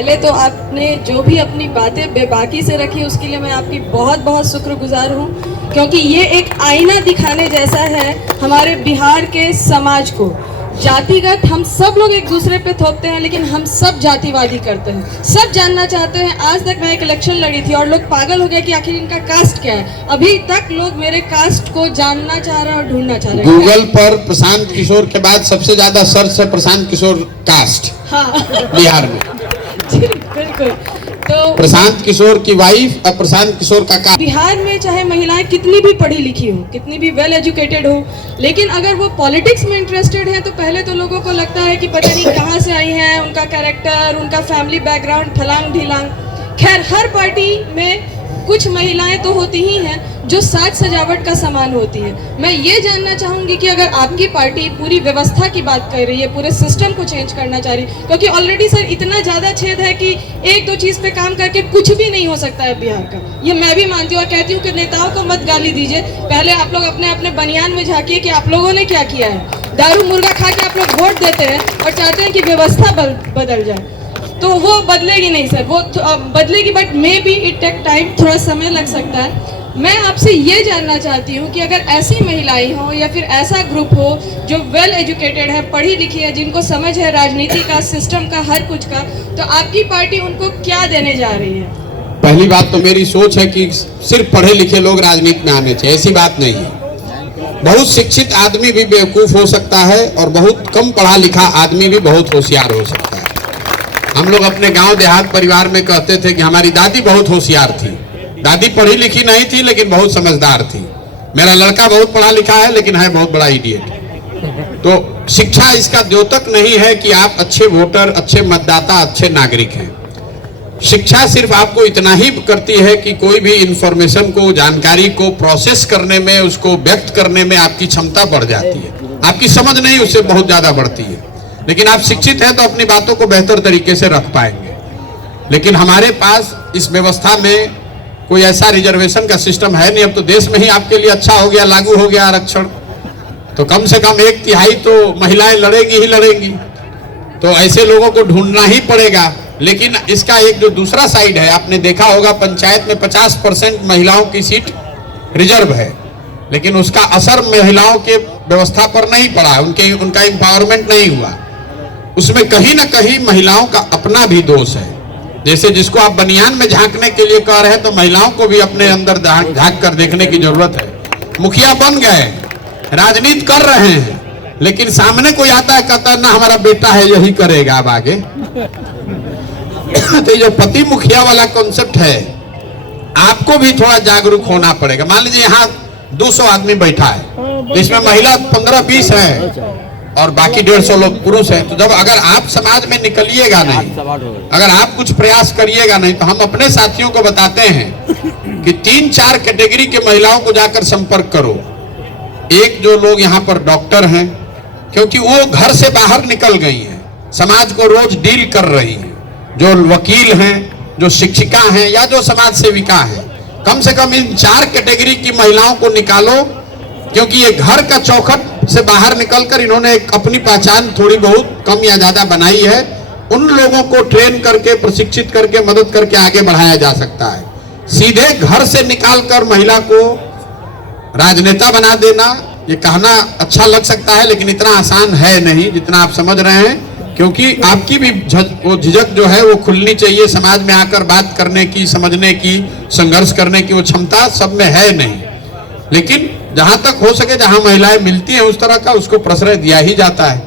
पहले तो आपने जो भी अपनी बातें बेबाकी से रखी उसके लिए मैं आपकी बहुत बहुत शुक्रगुजार हूँ, क्योंकि ये एक आईना दिखाने जैसा है हमारे बिहार के समाज को। जातिगत हम सब लोग एक दूसरे पे थोपते हैं, लेकिन हम सब जातिवादी करते हैं। सब जानना चाहते हैं। आज तक मैं एक इलेक्शन लड़ी थी और लोग पागल हो गए कि आखिर इनका कास्ट क्या है। अभी तक लोग मेरे कास्ट को जानना चाह रहे हैं और ढूंढना चाह रहे हैं। गूगल पर प्रशांत किशोर के बाद सबसे ज्यादा सर्च है प्रशांत किशोर कास्ट। हाँ बिहार में जी बिल्कुल। तो प्रशांत किशोर की वाइफ और प्रशांत किशोर का कास्ट। बिहार में चाहे महिलाएं कितनी भी पढ़ी लिखी हो, कितनी भी वेल एजुकेटेड हो, लेकिन अगर वो पॉलिटिक्स में इंटरेस्टेड है तो पहले तो लोगों को लगता है कि पता नहीं कहाँ से आई हैं, उनका कैरेक्टर, उनका फैमिली बैकग्राउंड फलांग ढिलांग। खैर, हर पार्टी में कुछ महिलाएं तो होती ही हैं जो साज सजावट का सामान होती है। मैं ये जानना चाहूंगी कि अगर आपकी पार्टी पूरी व्यवस्था की बात कर रही है, पूरे सिस्टम को चेंज करना चाह रही है, क्योंकि ऑलरेडी सर इतना ज़्यादा छेद है कि एक दो चीज़ पे काम करके कुछ भी नहीं हो सकता है बिहार का। ये मैं भी मानती हूँ और कहती हूँ कि नेताओं को मत गाली दीजिए। पहले आप लोग अपने अपने बनियान में झांकिए कि आप लोगों ने क्या किया है। दारू मुर्गा खा के आप लोग वोट देते हैं और चाहते हैं कि व्यवस्था बदल जाए, तो वो बदलेगी नहीं सर, वो बदलेगी, but maybe it take time, थोड़ा समय लग सकता है। मैं आपसे ये जानना चाहती हूँ कि अगर ऐसी महिलाएं हो या फिर ऐसा ग्रुप हो जो वेल एजुकेटेड है, पढ़ी लिखी है, जिनको समझ है राजनीति का, सिस्टम का, हर कुछ का, तो आपकी पार्टी उनको क्या देने जा रही है? पहली बात तो मेरी सोच है कि सिर्फ पढ़े लिखे लोग राजनीति में आने चाहिए, ऐसी बात नहीं है। बहुत शिक्षित आदमी भी बेवकूफ हो सकता है और बहुत कम पढ़ा लिखा आदमी भी बहुत होशियार हो सकता है। हम लोग अपने गांव देहात परिवार में कहते थे कि हमारी दादी बहुत होशियार थी। दादी पढ़ी लिखी नहीं थी लेकिन बहुत समझदार थी। मेरा लड़का बहुत पढ़ा लिखा है लेकिन है बहुत बड़ा इडियट। तो शिक्षा इसका द्योतक नहीं है कि आप अच्छे वोटर, अच्छे मतदाता, अच्छे नागरिक हैं। शिक्षा सिर्फ आपको इतना ही करती है कि कोई भी इंफॉर्मेशन को, जानकारी को प्रोसेस करने में, उसको व्यक्त करने में आपकी क्षमता बढ़ जाती है। आपकी समझ नहीं उससे बहुत ज्यादा बढ़ती है। लेकिन आप शिक्षित हैं तो अपनी बातों को बेहतर तरीके से रख पाएंगे। लेकिन हमारे पास इस व्यवस्था में कोई ऐसा रिजर्वेशन का सिस्टम है नहीं। अब तो देश में ही आपके लिए अच्छा हो गया, लागू हो गया आरक्षण, तो कम से कम 1/3 तो महिलाएं लड़ेंगी ही लड़ेंगी। तो ऐसे लोगों को ढूंढना ही पड़ेगा। लेकिन इसका एक जो दूसरा साइड है, आपने देखा होगा पंचायत में 50% महिलाओं की सीट रिजर्व है, लेकिन उसका असर महिलाओं के व्यवस्था पर नहीं पड़ा, उनका एम्पावरमेंट नहीं हुआ। उसमें कहीं ना कहीं महिलाओं का अपना भी दोष है। जैसे जिसको आप बनियान में झांकने के लिए कह रहे हैं, तो महिलाओं को भी अपने अंदर झांक कर देखने की जरूरत है। मुखिया बन गए, राजनीति कर रहे हैं, लेकिन सामने कोई आता है कहता है ना हमारा बेटा है यही करेगा अब आगे। तो ये पति मुखिया वाला कॉन्सेप्ट है, आपको भी थोड़ा जागरूक होना पड़ेगा। मान लीजिए यहाँ 200 आदमी बैठा है, तो इसमें महिला 15-20 है और बाकी 150 लोग पुरुष हैं। तो जब अगर आप समाज में निकलिएगा नहीं, अगर आप कुछ प्रयास करिएगा नहीं, तो हम अपने साथियों को बताते हैं कि 3-4 कैटेगरी के महिलाओं को जाकर संपर्क करो। एक, जो लोग यहाँ पर डॉक्टर हैं, क्योंकि वो घर से बाहर निकल गई हैं, समाज को रोज डील कर रही हैं। जो वकील हैं, जो शिक्षिका हैं, या जो समाज सेविका हैं, कम से कम इन 4 कैटेगरी की महिलाओं को निकालो, क्योंकि ये घर का चौखट से बाहर निकलकर इन्होंने एक अपनी पहचान थोड़ी बहुत कम या ज्यादा बनाई है। उन लोगों को ट्रेन करके, प्रशिक्षित करके, मदद करके आगे बढ़ाया जा सकता है। सीधे घर से निकालकर महिला को राजनेता बना देना, ये कहना अच्छा लग सकता है, लेकिन इतना आसान है नहीं जितना आप समझ रहे हैं। क्योंकि आपकी भी वो झिझक जो है वो खुलनी चाहिए। समाज में आकर बात करने की, समझने की, संघर्ष करने की वो क्षमता सब में है नहीं। लेकिन जहां तक हो सके, जहां महिलाएं मिलती हैं उस तरह का उसको प्रश्रय दिया ही जाता है।